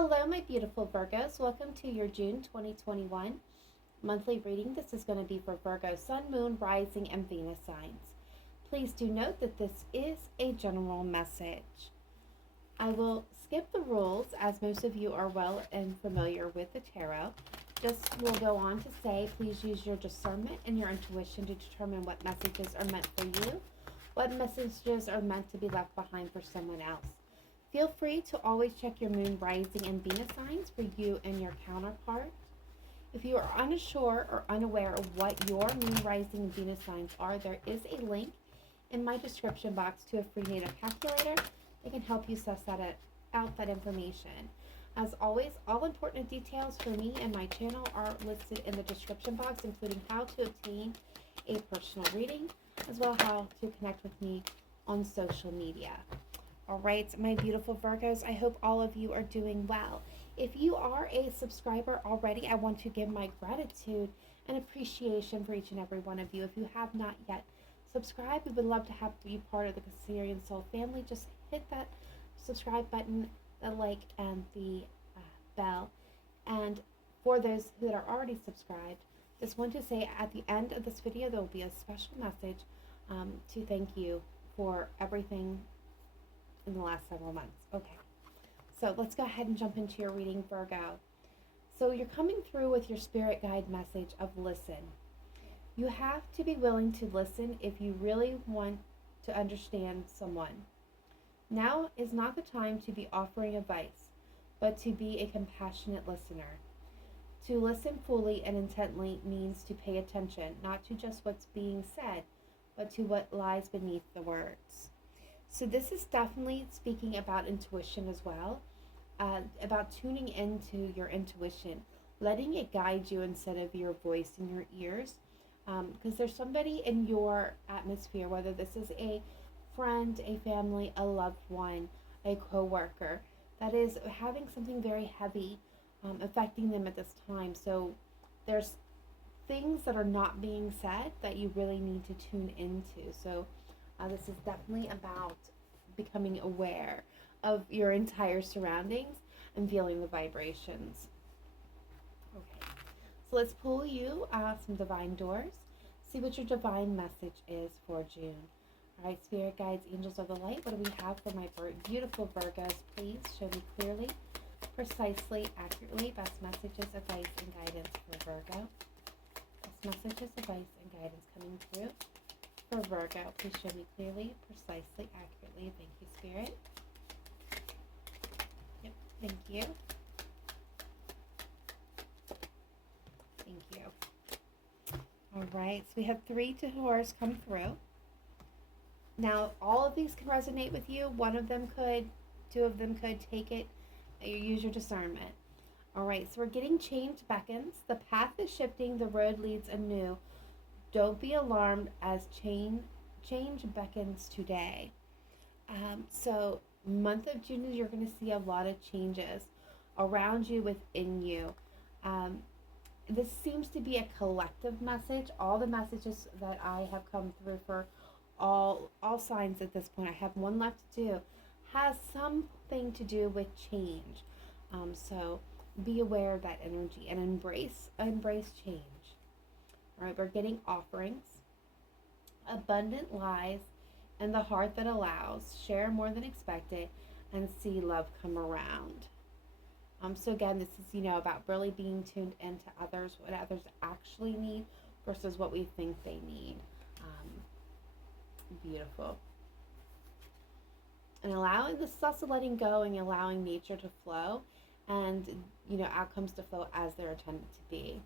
Hello, my beautiful Virgos. Welcome to your June 2021 monthly reading. This is going to be for Virgo, Sun, Moon, Rising, and Venus signs. Please do note that this is a general message. I will skip the rules as most of you are well and familiar with the tarot. Just will go on to say, please use your discernment and your intuition to determine what messages are meant for you, what messages are meant to be left behind for someone else. Feel free to always check your moon, rising, and Venus signs for you and your counterpart. If you are unsure or unaware of what your moon, rising, and Venus signs are, there is a link in my description box to a free native calculator that can help you suss out that information. As always, all important details for me and my channel are listed in the description box, including how to obtain a personal reading, as well as how to connect with me on social media. All right, my beautiful Virgos, I hope all of you are doing well. If you are a subscriber already, I want to give my gratitude and appreciation for each and every one of you. If you have not yet subscribed, we would love to have you part of the Cancerian Soul family. Just hit that subscribe button, the like, and the bell. And for those that are already subscribed, just want to say at the end of this video, there will be a special message to thank you for everything in the last several months. Okay, so let's go ahead and jump into your reading, Virgo. So you're coming through with your spirit guide message of listen. You have to be willing to listen if you really want to understand someone. Now is not the time to be offering advice, but to be a compassionate listener. To listen fully and intently means to pay attention, not to just what's being said, but to what lies beneath the words. So this is definitely speaking about intuition as well, about tuning into your intuition, letting it guide you instead of your voice in your ears, because there's somebody in your atmosphere, whether this is a friend, a family, a loved one, a coworker, that is having something very heavy affecting them at this time. So there's things that are not being said that you really need to tune into. So this is definitely about becoming aware of your entire surroundings and feeling the vibrations. Okay, so let's pull you some divine doors. See what your divine message is for June. All right, spirit guides, angels of the light, what do we have for my beautiful Virgos? Please show me clearly, precisely, accurately. Best messages, advice, and guidance for Virgo. Best messages, advice, and guidance coming through for Virgo. Please show me clearly, precisely, accurately. Thank you, Spirit. Yep, thank you. Thank you. All right, so we have 3 Taurus come through. Now, all of these can resonate with you. One of them could, 2 of them could. Take it. You use your discernment. All right, so we're getting change beckons. The path is shifting. The road leads anew. Don't be alarmed as change beckons today. So month of June, you're going to see a lot of changes around you, within you. This seems to be a collective message. All the messages that I have come through for all signs at this point, I have one left to do, has something to do with change. So be aware of that energy and embrace change. All right, we're getting offerings, abundant lies, and the heart that allows, share more than expected, and see love come around. So again, this is, about really being tuned into others, what others actually need versus what we think they need. Beautiful. And allowing this is also letting go and allowing nature to flow, and outcomes to flow as they're intended to be.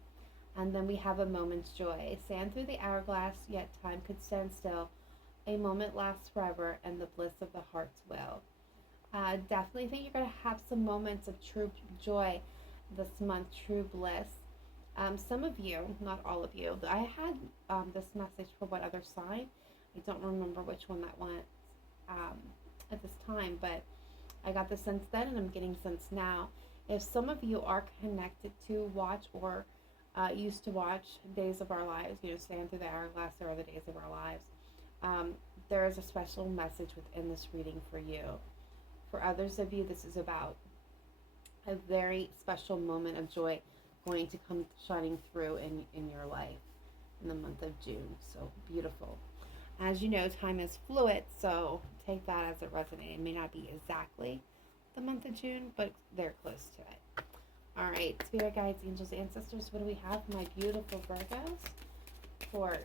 And then we have a moment's joy. Sand through the hourglass, yet time could stand still. A moment lasts forever, and the bliss of the heart's will. Definitely think you're going to have some moments of true joy this month, true bliss. Some of you, not all of you, I had this message for what other sign. I don't remember which one that went at this time, but I got the sense then, and I'm getting sense now. If some of you are connected to watch or used to watch Days of Our Lives, Stand Through the Hourglass, or the Days of Our Lives, there is a special message within this reading for you. For others of you, this is about a very special moment of joy going to come shining through in your life in the month of June. So beautiful. As you know, time is fluid, so take that as it resonates. It may not be exactly the month of June, but they're close to it. All right, spirit guides, angels, ancestors, what do we have for my beautiful Virgos for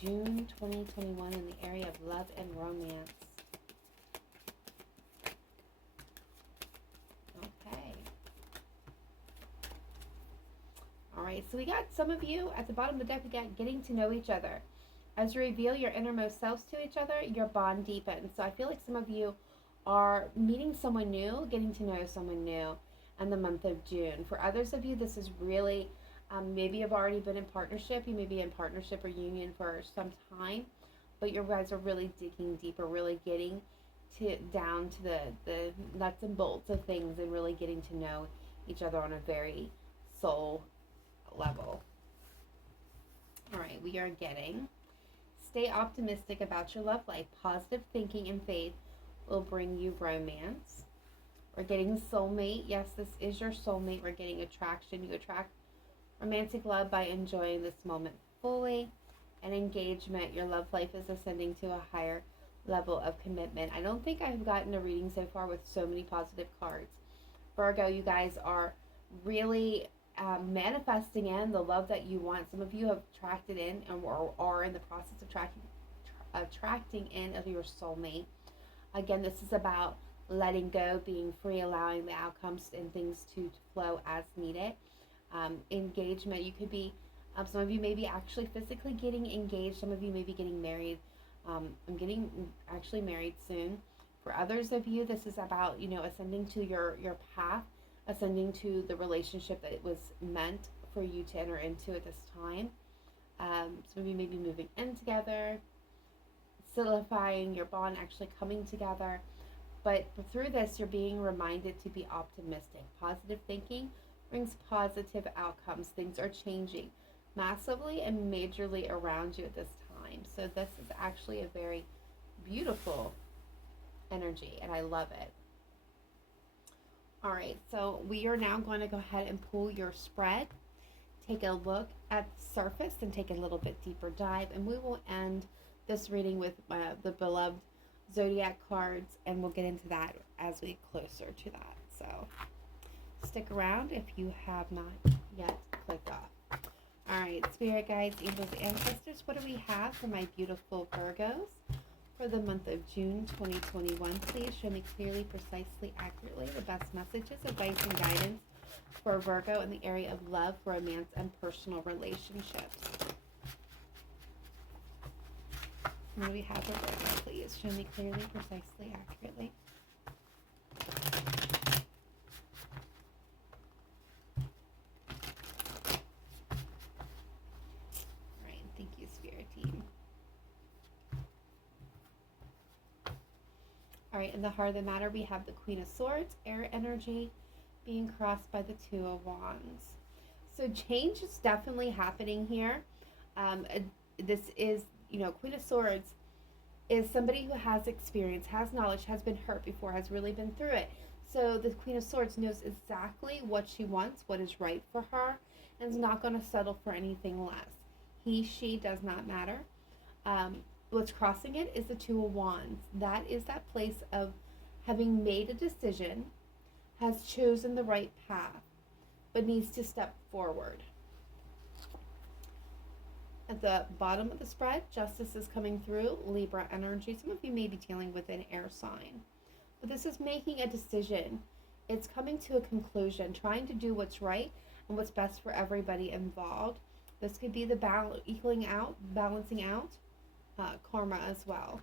June 2021 in the area of love and romance? Okay. All right, so we got some of you at the bottom of the deck. We got getting to know each other. As you reveal your innermost selves to each other, your bond deepens. So I feel like some of you are meeting someone new, getting to know someone new in the month of June. For others of you, this is really, maybe you've already been in partnership. You may be in partnership or union for some time, but you guys are really digging deeper, really getting down to the nuts and bolts of things and really getting to know each other on a very soul level. All right, we are getting, stay optimistic about your love life. Positive thinking and faith will bring you romance. We're getting soulmate. Yes, this is your soulmate. We're getting attraction. You attract romantic love by enjoying this moment fully. And engagement. Your love life is ascending to a higher level of commitment. I don't think I've gotten a reading so far with so many positive cards. Virgo, you guys are really manifesting in the love that you want. Some of you have attracted in and are in the process of attracting in of your soulmate. Again, this is about letting go, being free, allowing the outcomes and things to flow as needed. Engagement, you could be, some of you may be actually physically getting engaged. Some of you may be getting married. I'm getting actually married soon. For others of you, this is about, ascending to your path, ascending to the relationship that it was meant for you to enter into at this time. Some of you may be moving in together, solidifying your bond, actually coming together. But through this, you're being reminded to be optimistic. Positive thinking brings positive outcomes. Things are changing massively and majorly around you at this time. So this is actually a very beautiful energy, and I love it. All right, so we are now going to go ahead and pull your spread, take a look at the surface, and take a little bit deeper dive, and we will end this reading with the beloved zodiac cards, and we'll get into that as we get closer to that. So stick around if you have not yet clicked off. All right, spirit guides, angels, ancestors, what do we have for my beautiful Virgos for the month of June 2021? Please show me clearly, precisely, accurately the best messages, advice, and guidance for Virgo in the area of love, romance, and personal relationships. What do we have for Virgo? Please show me clearly, precisely, accurately. All right, thank you, Spirit Team. All right, in the heart of the matter, we have the Queen of Swords, air energy, being crossed by the Two of Wands. So change is definitely happening here. This is, Queen of Swords is somebody who has experience, has knowledge, has been hurt before, has really been through it. So the Queen of Swords knows exactly what she wants, what is right for her, and is not going to settle for anything less. He, she does not matter. What's crossing it is the Two of Wands. That is that place of having made a decision, has chosen the right path, but needs to step forward. At the bottom of the spread, justice is coming through, Libra energy. Some of you may be dealing with an air sign. But this is making a decision. It's coming to a conclusion, trying to do what's right and what's best for everybody involved. This could be the balancing out karma as well.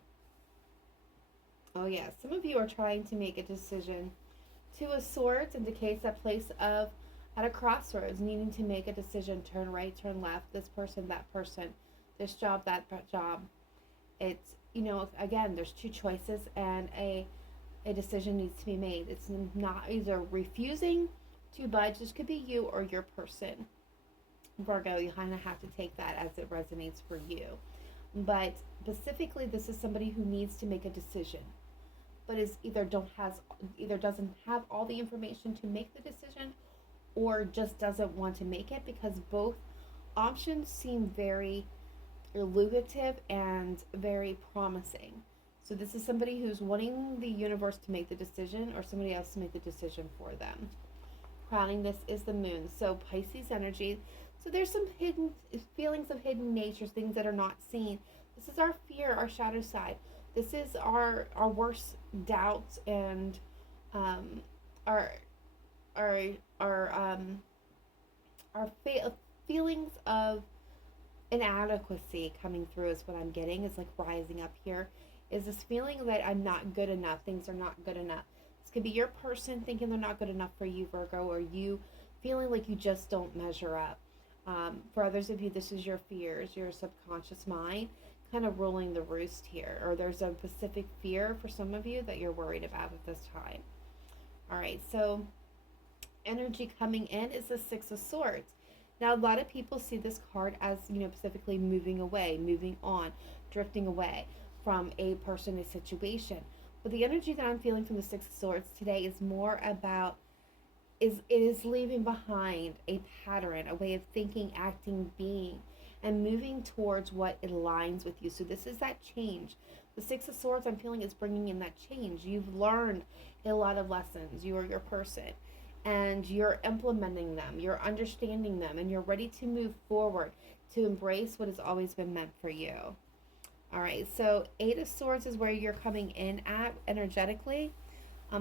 Oh yes, some of you are trying to make a decision. Two of Swords indicates that place of at a crossroads, needing to make a decision, turn right, turn left, this person, that person, this job, that job. It's, again, there's two choices and a decision needs to be made. It's not either refusing to budge. This could be you or your person. Virgo, you kind of have to take that as it resonates for you. But specifically, this is somebody who needs to make a decision. but is either doesn't have all the information to make the decision, or just doesn't want to make it, because both options seem very lucrative and very promising. So this is somebody who's wanting the universe to make the decision, or somebody else to make the decision for them. Crowning this is the moon. So Pisces energy. So there's some hidden feelings of hidden natures, things that are not seen. This is our fear, our shadow side. This is our worst doubts and um, our our our feelings of inadequacy coming through is what I'm getting. Is like rising up here. Is this feeling that I'm not good enough? Things are not good enough. This could be your person thinking they're not good enough for you, Virgo, or you feeling like you just don't measure up. For others of you, this is your fears, your subconscious mind kind of ruling the roost here. Or there's a specific fear for some of you that you're worried about at this time. All right, so energy coming in is the Six of Swords. Now, a lot of people see this card as, specifically moving away, moving on, drifting away from a person, a situation. But the energy that I'm feeling from the Six of Swords today is more about it is leaving behind a pattern, a way of thinking, acting, being, and moving towards what aligns with you. So this is that change. The Six of Swords I'm feeling is bringing in that change. You've learned a lot of lessons. You are your person, and you're implementing them, you're understanding them, and you're ready to move forward to embrace what has always been meant for you. All right, so Eight of Swords is where you're coming in at energetically.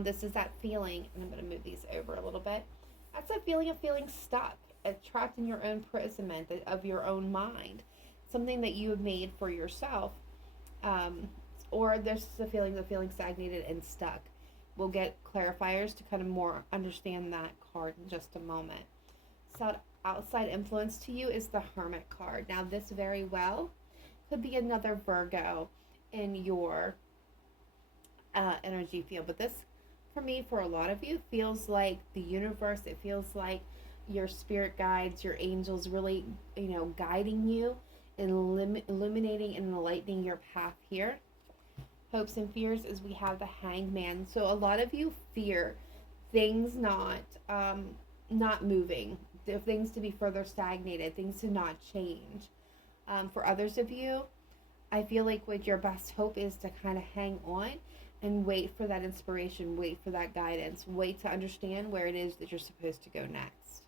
This is that feeling, and I'm going to move these over a little bit. That's that feeling of feeling stuck, trapped in your own imprisonment of your own mind, something that you have made for yourself. Or there's the feeling of feeling stagnated and stuck. We'll get clarifiers to kind of more understand that card in just a moment. So outside influence to you is the Hermit card. Now this very well could be another Virgo in your energy field, but this for me, for a lot of you, feels like the universe. It feels like your spirit guides, your angels really, guiding you and illuminating and enlightening your path here. Hopes and fears is we have the Hangman. So a lot of you fear things not moving, things to be further stagnated, things to not change. For others of you, I feel like what your best hope is to kind of hang on and wait for that inspiration, wait for that guidance, wait to understand where it is that you're supposed to go next.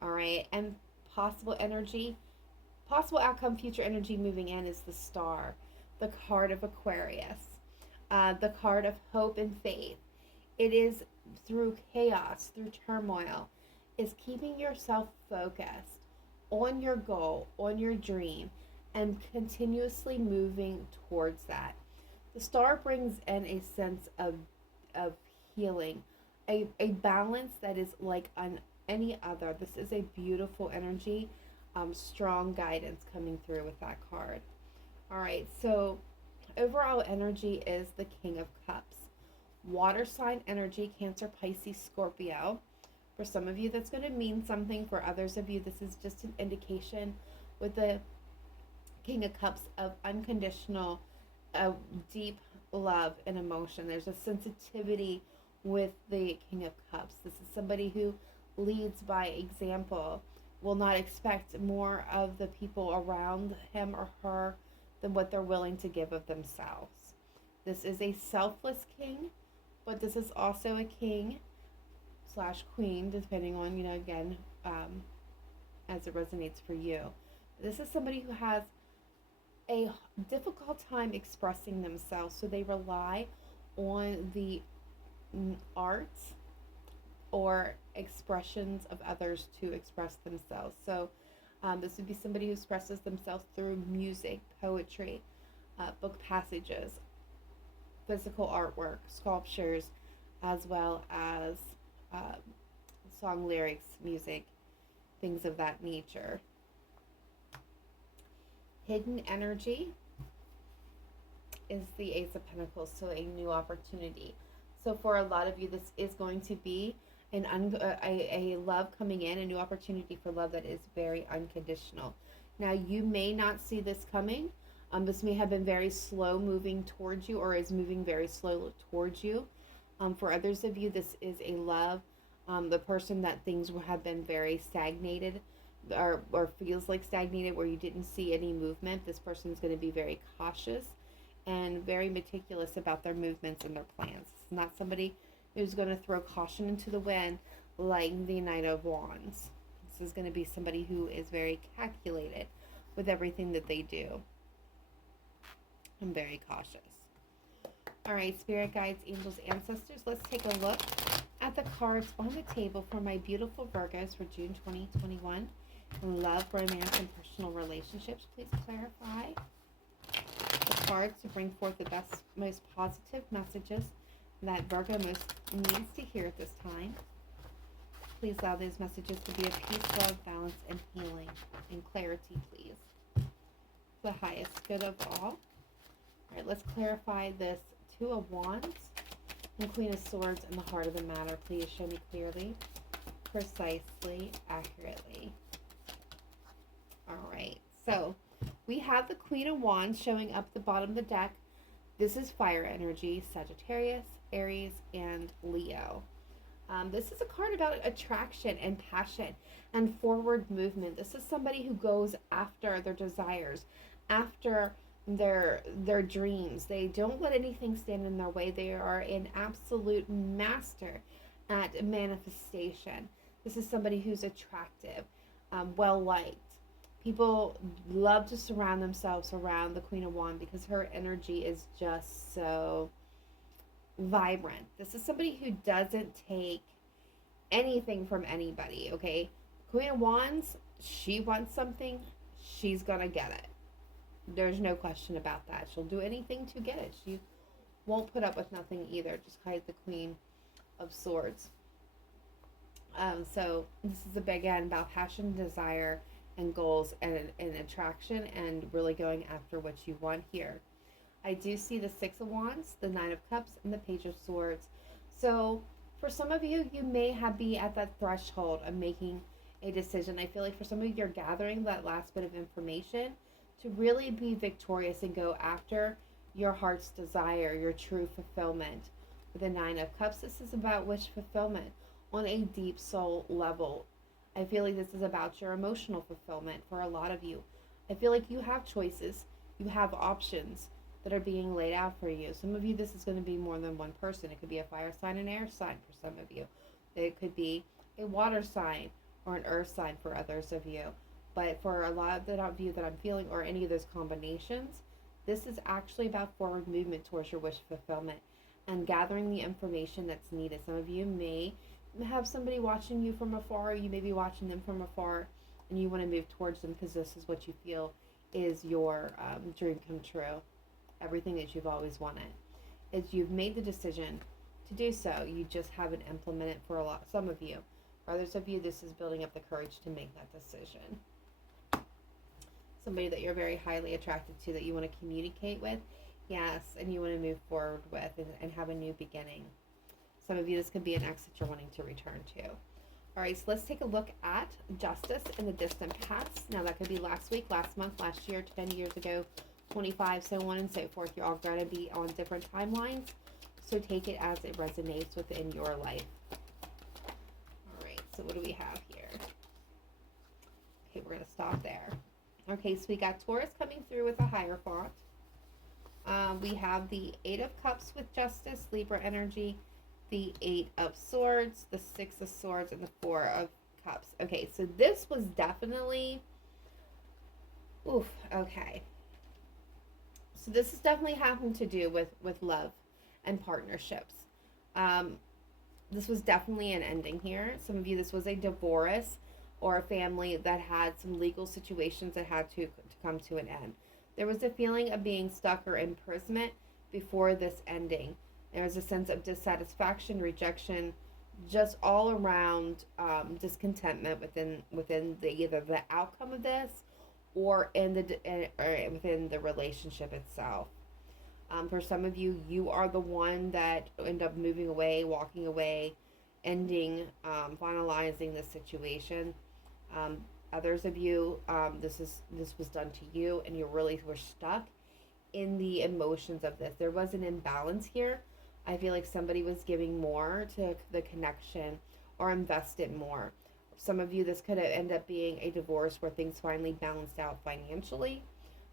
All right, and possible outcome, future energy moving in is the Star, the card of Aquarius, the card of hope and faith. It is through chaos, through turmoil, is keeping yourself focused on your goal, on your dream, and continuously moving towards that. The Star brings in a sense of healing, a balance that is like on any other. This is a beautiful energy, strong guidance coming through with that card. All right, so overall energy is the King of Cups. Water sign energy, Cancer, Pisces, Scorpio. For some of you, that's going to mean something. For others of you, this is just an indication with the King of Cups of unconditional, deep love and emotion. There's a sensitivity with the King of Cups. This is somebody who leads by example, will not expect more of the people around him or her than what they're willing to give of themselves. This is a selfless king, but this is also a king / queen, depending on, again, as it resonates for you. This is somebody who has a difficult time expressing themselves, so they rely on the arts or expressions of others to express themselves. So this would be somebody who expresses themselves through music, poetry, book passages, physical artwork, sculptures, as well as song lyrics, music, things of that nature. Hidden energy is the Ace of Pentacles, so a new opportunity. So for a lot of you, this is going to be a love coming in, a new opportunity for love that is very unconditional. Now, you may not see this coming. This may have been very slow moving towards you, or is moving very slow towards you. For others of you, this is a love. The person that things have been very stagnated, or feels like stagnated, where you didn't see any movement. This person is going to be very cautious and very meticulous about their movements and their plans. It's not somebody who's going to throw caution into the wind like the Knight of Wands. This is going to be somebody who is very calculated with everything that they do. I'm very cautious. All right, spirit guides, angels, ancestors, let's take a look at the cards on the table for my beautiful Virgos for June 2021. Love, romance, and personal relationships. Please clarify the cards to bring forth the best, most positive messages that Virgo most needs to hear at this time. Please allow those messages to be of peace, love, balance, and healing, and clarity, please. The highest good of all. All right, let's clarify this Two of Wands and Queen of Swords in the heart of the matter. Please show me clearly, precisely, accurately. All right, so we have the Queen of Wands showing up the bottom of the deck. This is fire energy, Sagittarius, Aries, and Leo. This is a card about attraction and passion and forward movement. This is somebody who goes after their desires, after their dreams. They don't let anything stand in their way. They are an absolute master at manifestation. This is somebody who's attractive, well liked. People love to surround themselves around the Queen of Wands because her energy is just so vibrant. This is somebody who doesn't take anything from anybody, okay? Queen of Wands, she wants something, she's gonna get it. There's no question about that. She'll do anything to get it. She won't put up with nothing either, just like the Queen of Swords. So this is a big end about passion, desire, and goals, and attraction, and really going after what you want here. I do see the Six of Wands, the Nine of Cups, and the Page of Swords. So for some of you, you may be at that threshold of making a decision. I feel like for some of you, you're gathering that last bit of information to really be victorious and go after your heart's desire, your true fulfillment. With the Nine of Cups, this is about wish fulfillment on a deep soul level. I feel like this is about your emotional fulfillment for a lot of you. I feel like you have choices, you have options that are being laid out for you. Some of you, this is going to be more than one person. It could be a fire sign, an air sign for some of you. It could be a water sign or an earth sign for others of you. But for a lot of you that I'm feeling, or any of those combinations, this is actually about forward movement towards your wish fulfillment and gathering the information that's needed. Some of you may have somebody watching you from afar. You may be watching them from afar, and you want to move towards them because this is what you feel is your dream come true. Everything that you've always wanted. Is you've made the decision to do so. You just haven't implemented it for some of you. For others of you, this is building up the courage to make that decision. Somebody that you're very highly attracted to, that you want to communicate with, yes, and you want to move forward with and have a new beginning. Some of you, this could be an ex that you're wanting to return to. All right, so let's take a look at justice in the distant past. Now, that could be last week, last month, last year, 10 years ago, 25, so on and so forth. You're all going to be on different timelines, so take it as it resonates within your life. All right, so what do we have here? Okay, we're going to stop there. Okay, so we got Taurus coming through with a Hierophant. We have the Eight of Cups with justice, Libra energy, the Eight of Swords, the Six of Swords, and the Four of Cups. Okay, so this was definitely, okay. So this is definitely having to do with love and partnerships. This was definitely an ending here. Some of you, this was a divorce or a family that had some legal situations that had to come to an end. There was a feeling of being stuck or imprisonment before this ending. There was a sense of dissatisfaction, rejection, just all around discontentment within either the outcome of this or within the relationship itself. For some of you, you are the one that end up moving away, walking away, ending, finalizing the situation. Others of you, this was done to you, and you really were stuck in the emotions of this. There was an imbalance here. I feel like somebody was giving more to the connection or invested more. Some of you, this could have ended up being a divorce where things finally balanced out financially.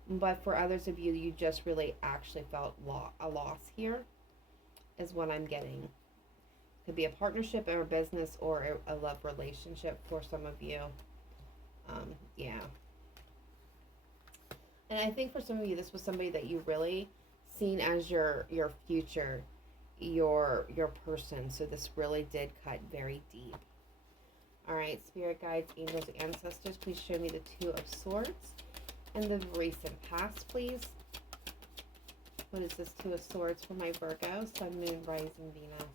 But for others of you, you just really actually felt a loss here, is what I'm getting. Could be a partnership or a business or a love relationship for some of you. Yeah. And I think for some of you, this was somebody that you really seen as your future, your person. So this really did cut very deep. All right, spirit guides, angels, ancestors, please show me the Two of Swords and the recent past, please. What is this Two of Swords for my Virgo, Sun, Moon, Rising, Venus?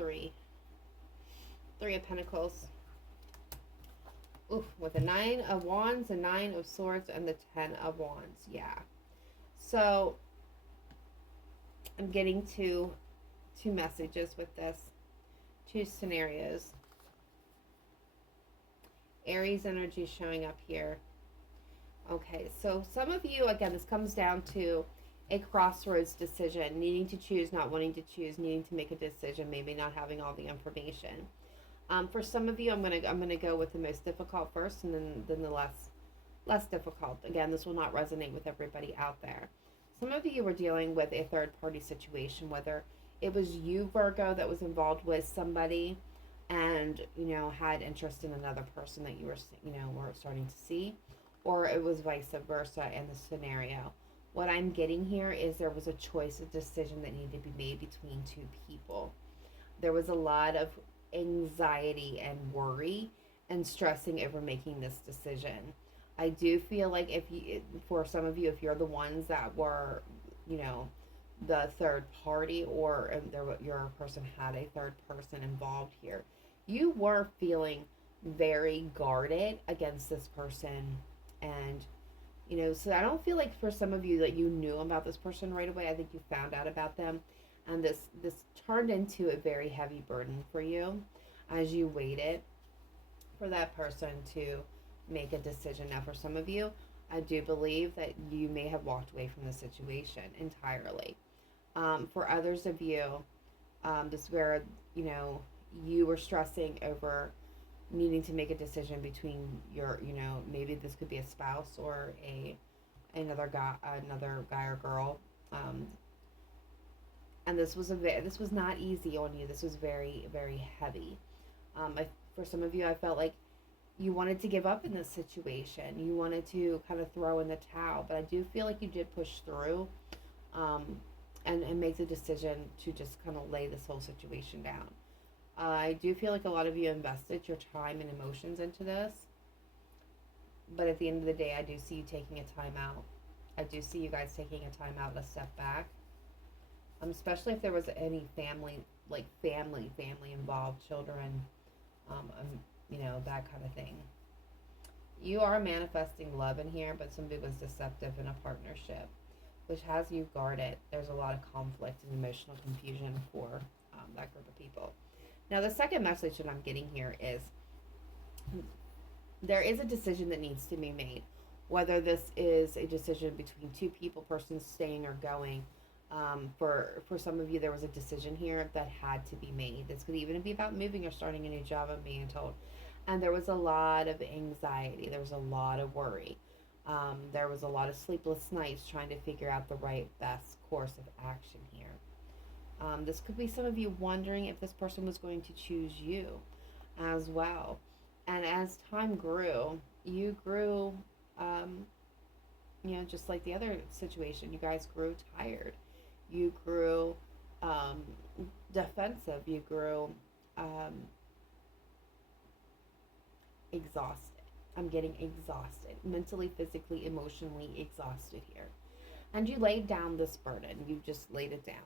Okay. Three of Pentacles. Oof, with a Nine of Wands, a Nine of Swords, and the Ten of Wands. Yeah. So I'm getting two messages with this. Two scenarios. Aries energy showing up here. Okay, so some of you, again, this comes down to a crossroads decision, needing to choose, not wanting to choose, needing to make a decision, maybe not having all the information. For some of you, I'm gonna go with the most difficult first, and then the less difficult. Again, this will not resonate with everybody out there. Some of you were dealing with a third party situation, whether it was you, Virgo, that was involved with somebody, and had interest in another person that you were were starting to see, or it was vice versa in the scenario. What I'm getting here is there was a choice, a decision that needed to be made between two people. There was a lot of anxiety and worry and stressing over making this decision. I do feel like for some of you, if you're the ones that were, the third party, or your person had a third person involved here, you were feeling very guarded against this person. And so I don't feel like for some of you that you knew about this person right away. I think you found out about them, and this turned into a very heavy burden for you as you waited for that person to make a decision. Now, for some of you, I do believe that you may have walked away from the situation entirely. For others of you, this where you were stressing over needing to make a decision between your, maybe this could be a spouse or another guy or girl, and this was not easy on you. This was very, very heavy. For some of you, I felt like you wanted to give up in this situation. You wanted to kind of throw in the towel, but I do feel like you did push through, and make the decision to just kind of lay this whole situation down. I do feel like a lot of you invested your time and emotions into this, but at the end of the day, I do see you taking a time out. I do see you guys taking a time out, a step back, especially if there was any family involved, children, that kind of thing. You are manifesting love in here, but somebody was deceptive in a partnership, which has you guarded. There's a lot of conflict and emotional confusion for that group of people. Now, the second message that I'm getting here is there is a decision that needs to be made. Whether this is a decision between two people, persons staying or going. For some of you, there was a decision here that had to be made. This could even be about moving or starting a new job, I'm being told. And there was a lot of anxiety. There was a lot of worry. There was a lot of sleepless nights trying to figure out the best course of action here. This could be some of you wondering if this person was going to choose you as well. And as time grew, you grew, just like the other situation, you guys grew tired. You grew defensive. You grew exhausted. I'm getting exhausted. Mentally, physically, emotionally exhausted here. And you laid down this burden. You just laid it down.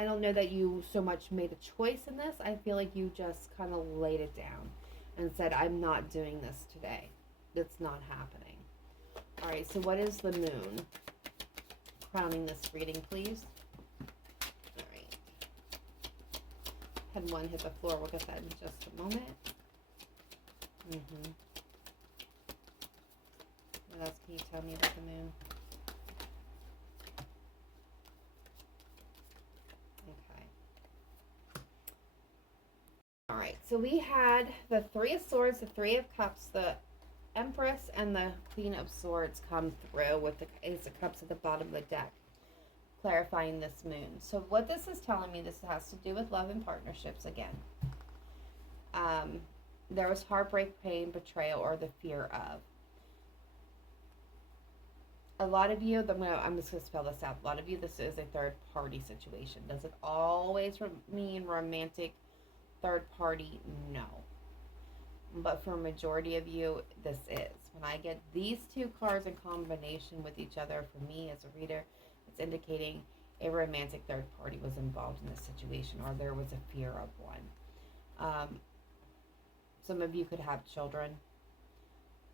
I don't know that you so much made a choice in this. I feel like you just kind of laid it down and said, I'm not doing this today. It's not happening. All right, so what is the moon crowning this reading, please? All right. Had one hit the floor. We'll get that in just a moment. What else can you tell me about the moon? Okay. All right. So we had the Three of Swords, the Three of Cups, the Empress, and the Queen of Swords come through with the Ace of Cups at the bottom of the deck, clarifying this moon. So what this is telling me, this has to do with love and partnerships again. There was heartbreak, pain, betrayal, or the fear of. A lot of you, I'm just going to spell this out. A lot of you, this is a third party situation. Does it always mean romantic third party? No. But for a majority of you, this is. When I get these two cards in combination with each other, for me as a reader, it's indicating a romantic third party was involved in this situation, or there was a fear of one. Some of you could have children.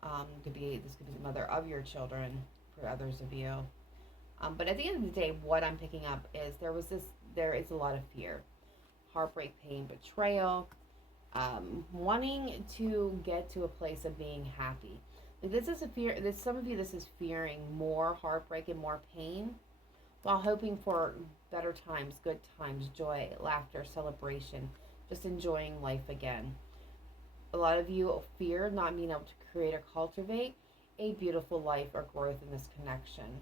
This could be the mother of your children for others of you. But at the end of the day, what I'm picking up is there is a lot of fear, heartbreak, pain, betrayal, wanting to get to a place of being happy. Like this is a fear. Some of you, this is fearing more heartbreak and more pain, while hoping for better times, good times, joy, laughter, celebration, just enjoying life again. A lot of you fear not being able to create or cultivate a beautiful life or growth in this connection.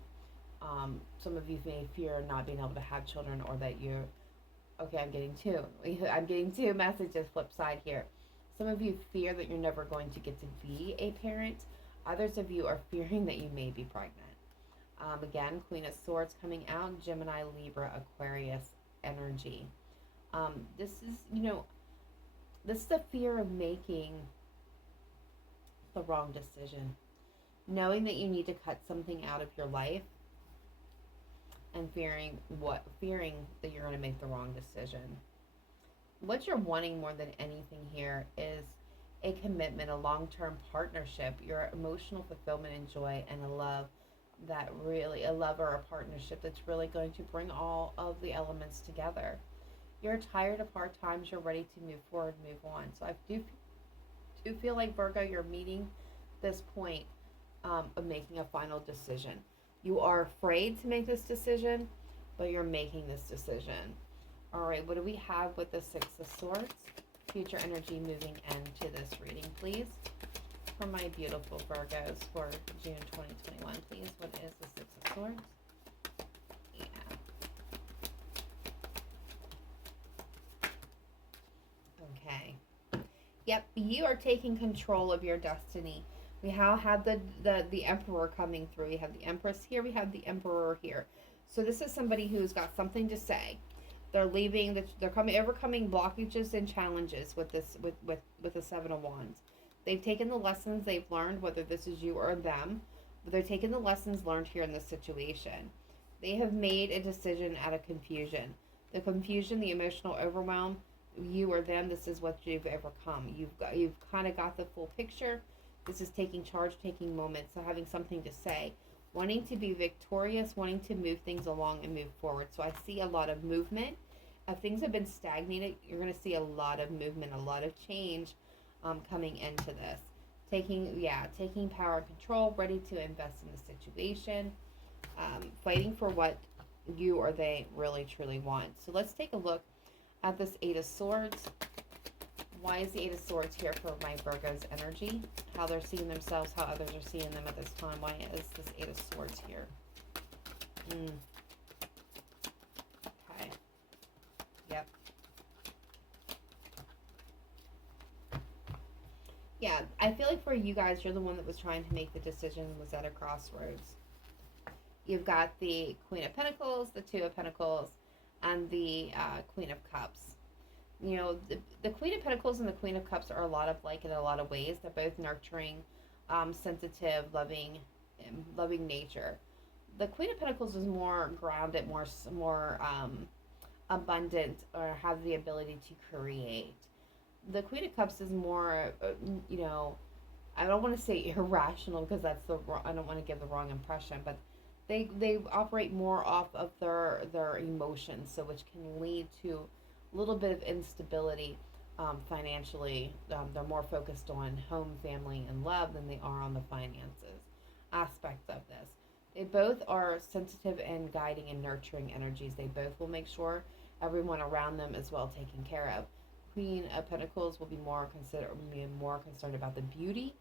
Some of you may fear not being able to have children, or that you're, okay, I'm getting two messages flip side here. Some of you fear that you're never going to get to be a parent. Others of you are fearing that you may be pregnant. Again, Queen of Swords coming out, Gemini, Libra, Aquarius energy. This is the fear of making the wrong decision. Knowing that you need to cut something out of your life, and fearing that you're going to make the wrong decision. What you're wanting more than anything here is a commitment, a long-term partnership, your emotional fulfillment and joy, and a love or a partnership that's really going to bring all of the elements together. You're tired of hard times. You're ready to move forward, move on. So I do feel like, Virgo, you're meeting this point of making a final decision. You are afraid to make this decision, but you're making this decision. All right, what do we have with the Six of Swords? Future energy moving into this reading, please. For my beautiful Virgos for June 2021, please. What is the Six of Swords? Yeah. Okay. Yep, you are taking control of your destiny. We now have the Emperor coming through. We have the Empress here. We have the Emperor here. So this is somebody who's got something to say. They're overcoming blockages and challenges with the Seven of Wands. They've taken the lessons they've learned, whether this is you or them, but they're taking the lessons learned here in this situation. They have made a decision out of confusion. The confusion, the emotional overwhelm, you or them, this is what you've overcome. You've kind of got the full picture. This is taking charge, taking moments, so having something to say, wanting to be victorious, wanting to move things along and move forward. So I see a lot of movement. If things have been stagnated, you're going to see a lot of movement, a lot of change coming into this. Taking power and control, ready to invest in the situation, fighting for what you or they really, truly want. So let's take a look at this Eight of Swords. Why is the Eight of Swords here for my Virgo's energy? How they're seeing themselves, how others are seeing them at this time. Why is this Eight of Swords here? Okay. Yep. Yeah, I feel like for you guys, you're the one that was trying to make the decision, was at a crossroads. You've got the Queen of Pentacles, the Two of Pentacles, and the Queen of Cups. You know, the Queen of Pentacles and the Queen of Cups are a lot of like in a lot of ways. They're both nurturing, sensitive, loving nature. The Queen of Pentacles is more grounded, more abundant, or have the ability to create. The Queen of Cups is more, I don't want to say irrational because I don't want to give the wrong impression, but they operate more off of their emotions, so which can lead to a little bit of instability financially. They're more focused on home, family, and love than they are on the finances aspect of this. They both are sensitive and guiding and nurturing energies. They both will make sure everyone around them is well taken care of. Queen of Pentacles will be more concerned about the beauty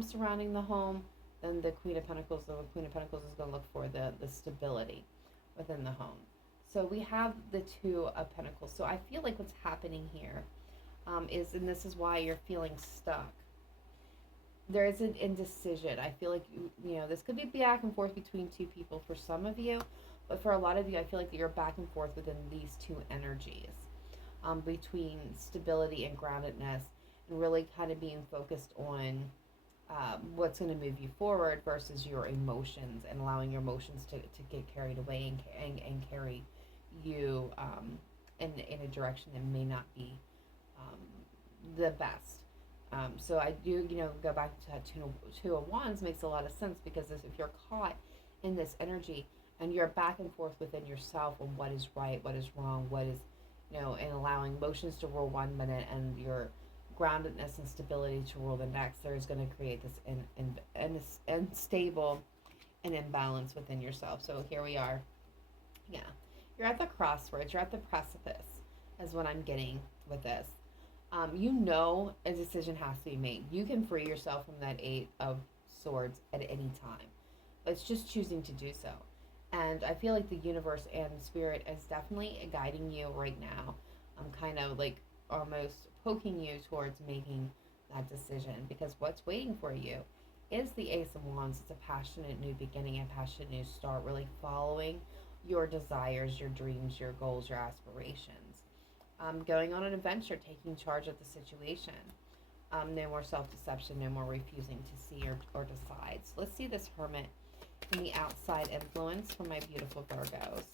surrounding the home than the Queen of Pentacles. The Queen of Pentacles is going to look for the stability within the home. So we have the Two of Pentacles. So I feel like what's happening here is, and this is why you're feeling stuck, there is an indecision. I feel like, this could be back and forth between two people for some of you, but for a lot of you, I feel like that you're back and forth within these two energies, between stability and groundedness, and really kind of being focused on what's going to move you forward versus your emotions, and allowing your emotions to get carried away and carry you in a direction that may not be the best. So I do, go back to that two of Wands makes a lot of sense, because if you're caught in this energy and you're back and forth within yourself on what is right, what is wrong, what is, and allowing emotions to rule one minute and your groundedness and stability to rule the next, there's going to create this unstable and imbalance within yourself. So here we are. Yeah. You're at the crossroads. You're at the precipice is what I'm getting with this. A decision has to be made. You can free yourself from that Eight of Swords at any time. It's just choosing to do so. And I feel like the universe and spirit is definitely guiding you right now. I'm kind of like almost poking you towards making that decision, because what's waiting for you is the Ace of Wands. It's a passionate new beginning, a passionate new start, really following your desires, your dreams, your goals, your aspirations. Going on an adventure, taking charge of the situation. No more self-deception, no more refusing to see or decide. So let's see this Hermit in the outside influence for my beautiful Virgos.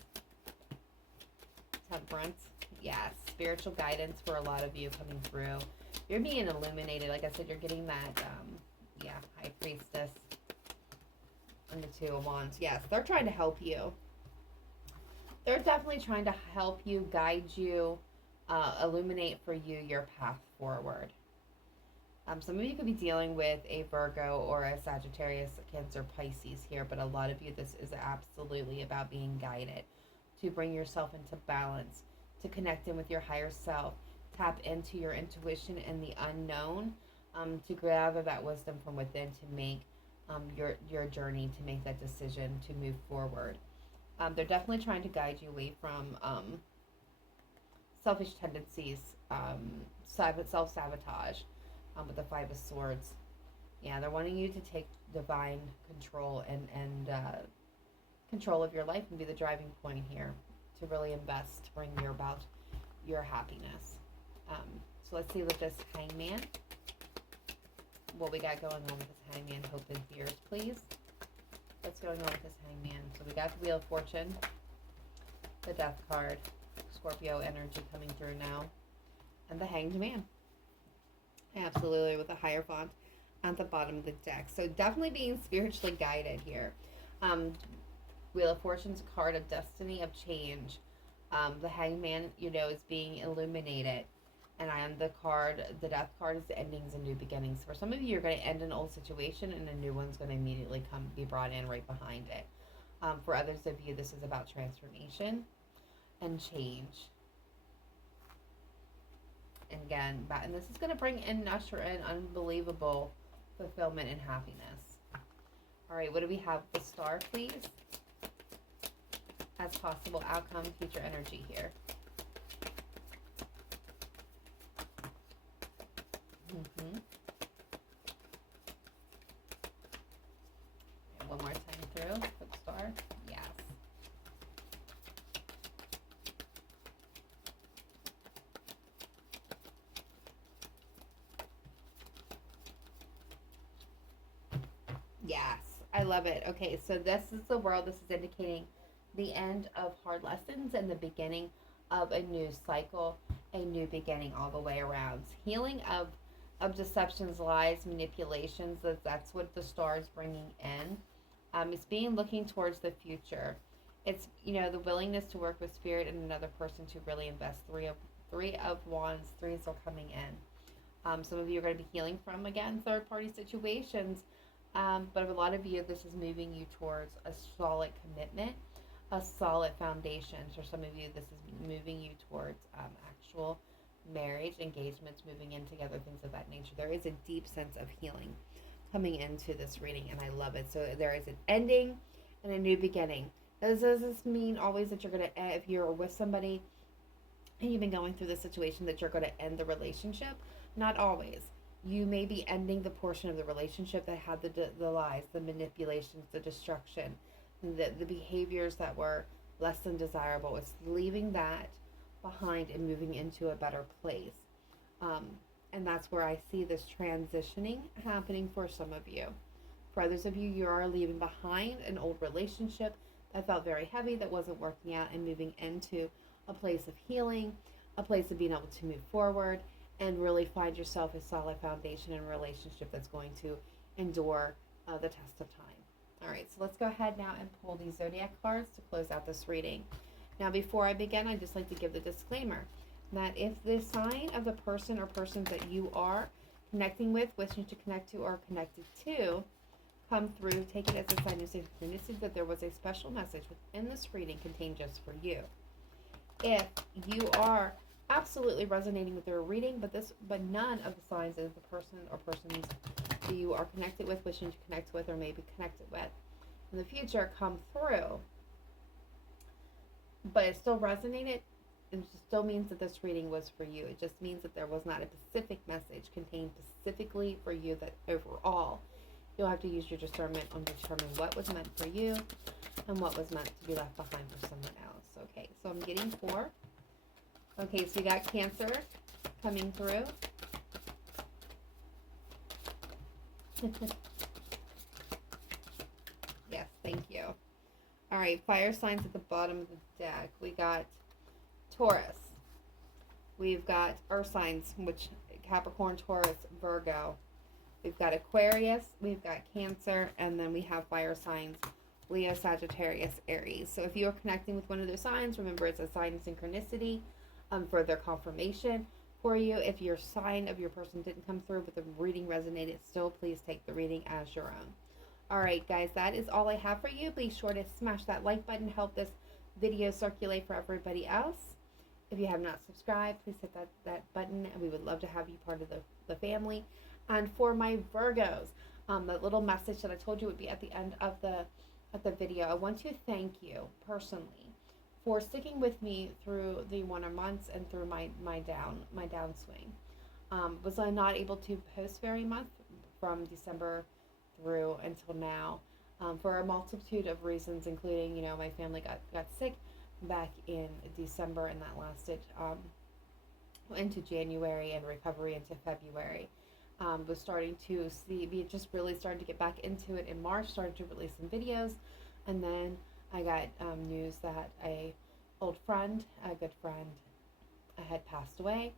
Temperance. Yes, spiritual guidance for a lot of you coming through. You're being illuminated. Like I said, you're getting that, High Priestess and the Two of Wands. Yes, they're trying to help you. They're definitely trying to help you, guide you, illuminate for you your path forward. Some of you could be dealing with a Virgo or a Sagittarius, Cancer, Pisces here, but a lot of you, this is absolutely about being guided to bring yourself into balance, to connect in with your higher self, tap into your intuition and the unknown, to gather that wisdom from within to make your journey, to make that decision to move forward. They're definitely trying to guide you away from selfish tendencies, self-sabotage with the Five of Swords. Yeah, they're wanting you to take divine control and control of your life and be the driving point here, to really invest, to bring you about your happiness. So let's see with this Hangman, what we got going on with this Hangman. Hope and fears, please. What's going on with this Hangman? So we got the Wheel of Fortune, the Death card, Scorpio energy coming through now, and the Hanged Man. Absolutely, with a Hierophant at the bottom of the deck. So definitely being spiritually guided here. Wheel of Fortune's a card of destiny, of change. The Hangman, is being illuminated. And the Death card is the endings and new beginnings. For some of you, you're going to end an old situation and a new one's going to immediately be brought in right behind it. For others of you, this is about transformation and change. And again, and this is going to bring in, usher in unbelievable fulfillment and happiness. All right, what do we have? The Star, please. As possible outcome, future energy here. And one more time through for the Star. Yes. Yes, I love it. Okay, so this is the World. This is indicating the end of hard lessons and the beginning of a new cycle, a new beginning all the way around. Healing of deceptions, lies, manipulations. That's what the Star is bringing in. It's being looking towards the future. It's, the willingness to work with spirit and another person to really invest Three of Wands, threes are coming in. Some of you are going to be healing from, again, third party situations. But a lot of you, this is moving you towards a solid commitment, a solid foundation. For some of you, this is moving you towards actual marriage, engagements, moving in together, things of that nature. There is a deep sense of healing coming into this reading, and I love it. So there is an ending and a new beginning. Does this mean always that you're going to, if you're with somebody and you've been going through this situation, that you're going to end the relationship? Not always. You may be ending the portion of the relationship that had the lies, the manipulations, the destruction, the behaviors that were less than desirable. It's leaving that behind and moving into a better place. And that's where I see this transitioning happening for some of you. For others of you, you are leaving behind an old relationship that felt very heavy, that wasn't working out, and moving into a place of healing, a place of being able to move forward and really find yourself a solid foundation in a relationship that's going to endure the test of time. All right, so let's go ahead now and pull these zodiac cards to close out this reading. Now, before I begin, I'd just like to give the disclaimer that if the sign of the person or persons that you are connecting with, wishing to connect to, or connected to come through, take it as a sign of synchronicity that there was a special message within this reading contained just for you. If you are absolutely resonating with their reading, but none of the signs of the person or persons that you are connected with, wishing to connect with, or maybe connected with in the future come through, but it still resonated, it still means that this reading was for you. It just means that there was not a specific message contained specifically for you, that overall you'll have to use your discernment and determine what was meant for you and what was meant to be left behind for someone else. Okay, so I'm getting 4. Okay, so you got Cancer coming through. Yes, thank you. All right, fire signs at the bottom of the deck. We got Taurus. We've got earth signs, which Capricorn, Taurus, Virgo. We've got Aquarius, we've got Cancer, and then we have fire signs, Leo, Sagittarius, Aries. So if you are connecting with one of those signs, remember it's a sign of synchronicity, further confirmation for you. If your sign of your person didn't come through but the reading resonated, still please take the reading as your own. All right, guys, that is all I have for you. Be sure to smash that like button, help this video circulate for everybody else. If you have not subscribed, please hit that button, and we would love to have you part of the family. And for my Virgos, the little message that I told you would be at the end of the video, I want to thank you personally for sticking with me through the winter months and through my downswing. Was I not able to post very much from December through until now, for a multitude of reasons, including, my family got sick back in December, and that lasted into January, and recovery into February. Was starting to see, we just really started to get back into it in March, started to release some videos, and then I got news that a old friend, a good friend, had passed away,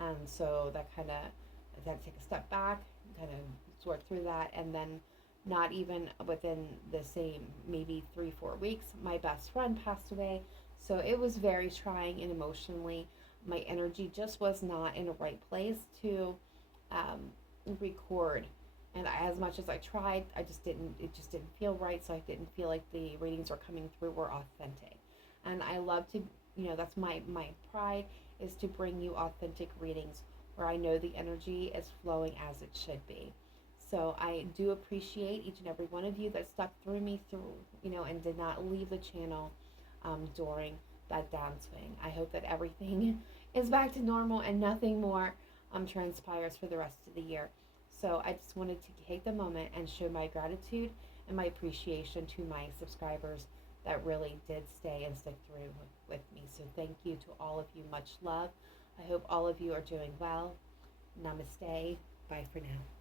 and so that kind of, I had to take a step back, kind of work through that, and then not even within the same maybe 3-4 weeks, my best friend passed away. So it was very trying, and emotionally my energy just was not in the right place to record, and as much as I tried, it just didn't feel right. So I didn't feel like the readings were coming through were authentic, and I love to, that's my pride, is to bring you authentic readings where I know the energy is flowing as it should be. So I do appreciate each and every one of you that stuck through me and did not leave the channel during that downswing. I hope that everything is back to normal and nothing more transpires for the rest of the year. So I just wanted to take the moment and show my gratitude and my appreciation to my subscribers that really did stay and stick through with me. So thank you to all of you. Much love. I hope all of you are doing well. Namaste. Bye for now.